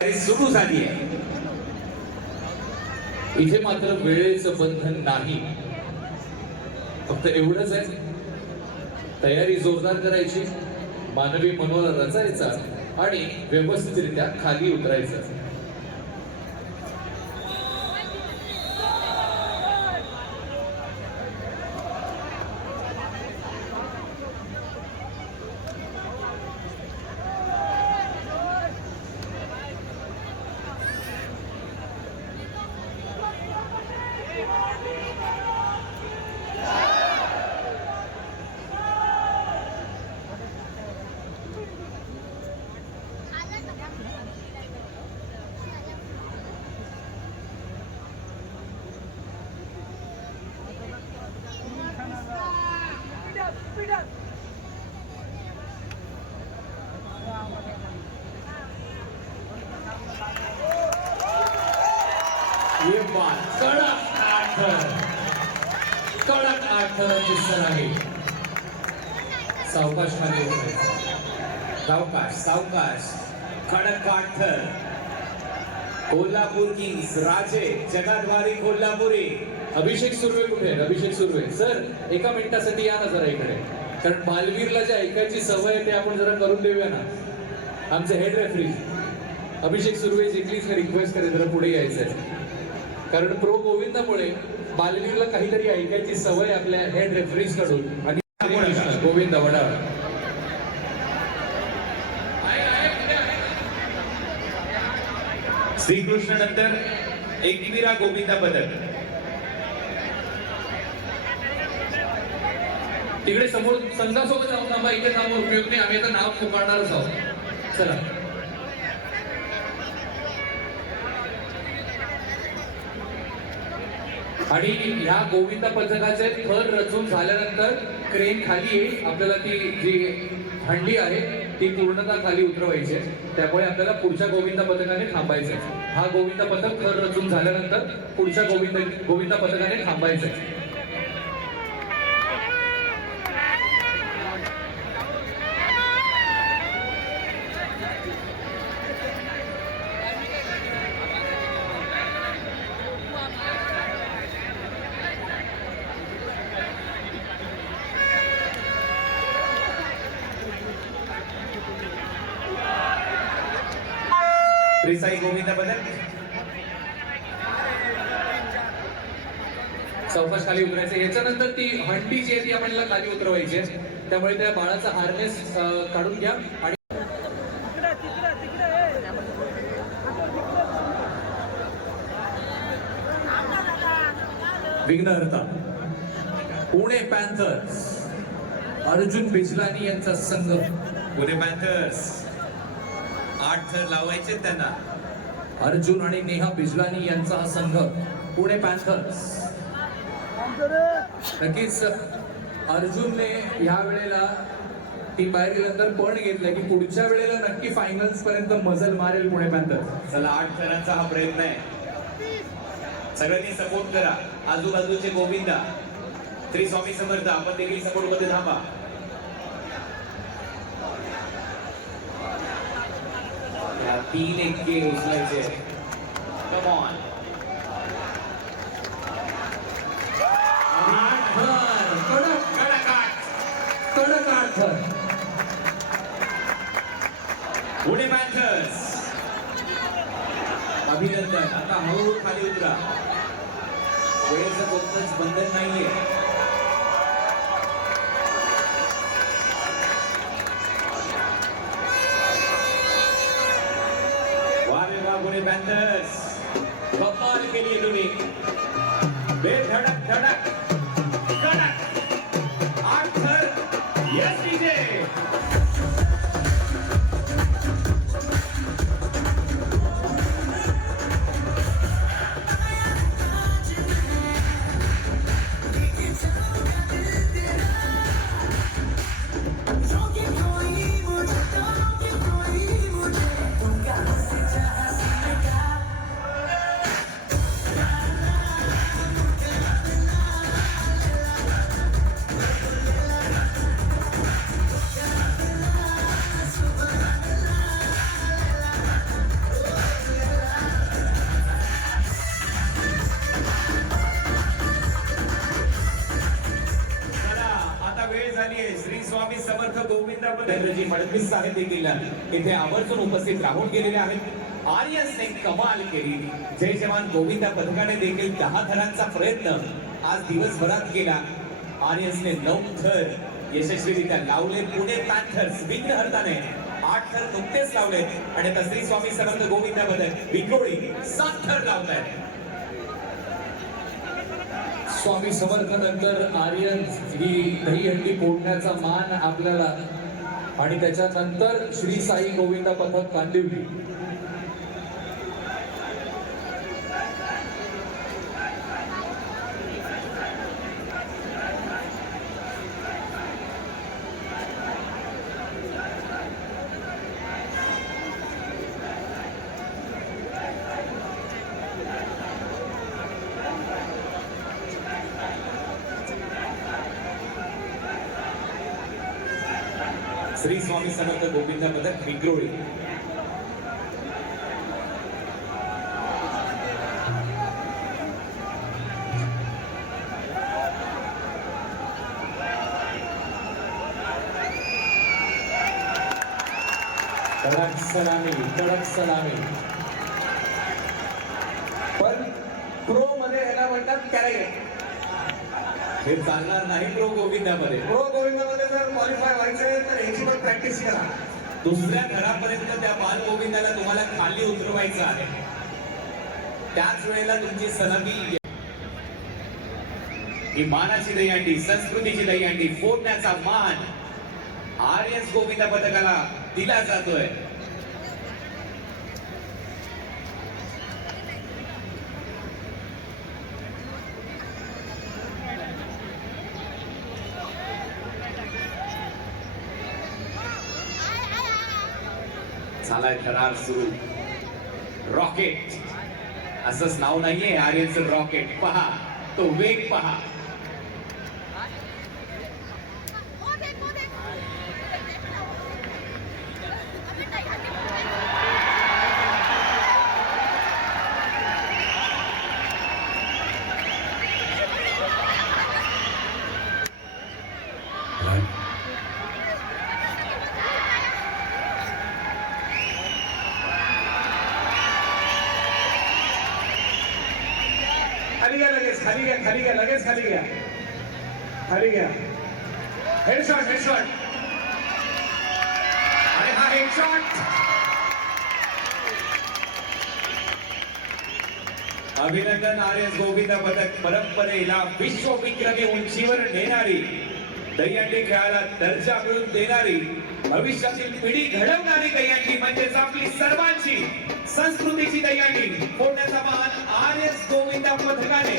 सुरू झाली आहे. इथे मात्र वेळेचं बंधन नाही, फक्त एवढंच आहे, तयारी जोरदार करायची, मानवी मनोबल रचायचा आणि व्यवस्थितरित्या खाली उतरायचं. ये बात कडक आठराची सर आहे. सावकाश मध्ये सावकाश सावकाश. कडक आठर. कोल्हापूर किंग्स राजे जगाद्वारी कोल्हापुरी. अभिषेक सुर्वे कुठे आहे? अभिषेक सुर्वे सर एका मिनिटासाठी या ना जरा इकडे, कारण बालवीरला जे ऐकायची सवय आहे ते आपण जरा करून देऊया ना. आमचे head referee Abhishek Surve ji please request करेल जरा पुढे यायचंय, कारण प्रो गोविंदामुळे बालवीरला काहीतरी ऐकायची सवय आपल्या हेड रेफरीज कडून. आणि गोविंद वडा श्रीकृष्ण नंतर एकविरा गोविंदा पदक. तिकडे समोर संघासोबत जाऊन आम्हाला इथे नाव उपयोग नाही, आम्ही आता नाव पुकारणारच आहोत. चला आणि ह्या गोविंदा पथकाचे थर रचून झाल्यानंतर क्रेन खाली येईल. आपल्याला ती जी हंडी आहे ती पूर्णतः खाली उतरवायची आहे, त्यामुळे आपल्याला पुढच्या गोविंदा पथकाने थांबायचं आहे. हा गोविंदा पथक थर रचून झाल्यानंतर पुढच्या गोविंदा पथकाने थांबायचं आहे. त्रिसाई गोविंदा पदक. सावकाश खाली उतरायचे. याच्यानंतर ती हंडी जी आहे ती आपल्याला खाली उतरवायची आहे, त्यामुळे त्या बाळाचा हार्नेस काढून घ्या. आणि विघ्नहर्ता पुणे पॅन्थर्स अर्जुन बिजलानी यांचा संघ. पुणे पॅन्थर्स 8 थर लावायचे त्यांना. अर्जुन आणि नेहा बिजलानी यांचा हा संघ पुणे पॅन्थर्स. नक्कीच अर्जुनने ह्या वेळेला टीम बाहेर गेल्यानंतर पण घेतलंय की पुढच्या वेळेला नक्की फायनल्स पर्यंत मजल मारेल पुणे पॅन्थर्स. चला 8 थरांचा हा प्रयत्न आहे, सगळ्यांनी सपोर्ट करा. आजूबाजूचे गोविंदा श्री स्वामी समर्थ आपण देखील सपोर्ट मध्ये थांबा. तीन इतके उचलायचे. Come on. कडक आठ थर. पुणे पॅन्थर्स अभिनंदन. आता हळूहळू खाली उतरा, वेळेचं कोणतंच बंधन नाहीये. पुणे पॅन्थर्स कमाल केली तुम्ही. बेधडक धडक कडक 8 थर. यस विजय. गोविंदा पदकजी फडणवीस साहेब देखील इथे आवर्जून उपस्थित राहून गेलेले आहेत. आर्यसने कमाल केली. जय जवान गोविंदा पथकाने देखील 10 थरांचा प्रयत्न आज दिवसभरात केला. आर्यसने 9 थर यशस्वीरित्या लावले. पुणे पॅन्थर्स विघ्नहर्ताने 8 थर नुकतेच लावले आणि आता श्री स्वामी समर्थ गोविंदा पथक विक्रोळी 7 थर लावत आहेत. स्वामी समर्थ नंतर आर्यन ही दहीहंडी फोडण्याचा मान आपल्याला आणि त्याच्यानंतर श्री साई गोविंदा पथक कांदिवली. श्री स्वामी समर्थ गोविंदा पथक विक्रोळी. कडक सलामी, कडक सलामी. पण प्रो मध्ये ह्याला म्हणतात कॅरेक्टर. हे चालणार नाही प्रो गोविंदामध्ये. प्रो गोविंदामध्ये जर क्वालिफाय व्हायचं तर ह्याची पण प्रॅक्टिस करा. दुसऱ्या थरापर्यंत त्या बाल गोविंदाला तुम्हाला खाली उतरवायचं आहे. त्याच वेळेला तुमची सलामी ही मानाची दहीहंडी, संस्कृतीची दहीहंडी फोडण्याचा मान आर्यस गोविंदा पथकाला दिला जातोय. झालाय थरार सुरू. रॉकेट असंच नाव नाहीये आर्यनचं. रॉकेट पहा, तो वेग पहा. खाली घ्या लगेच, खाली घ्या, खाली घ्या, लगेच खाली घ्या, खाली घ्या. Headshot, headshot. आणि हा हेडशॉट. अभिनंदन आर्यस गोविंदा पथक. परंपरेला विश्वविक्रमी उंचीवर नेणारी, दहीहंडी खेळाला दर्जा मिळवून देणारी, भविष्यातील पिढी घडवणारी दहीहंडी म्हणजेच आपली सर्वांची संस्कृतीची दहीहंडी फोडण्याचा मान आर्यस गोविंदा पथकाने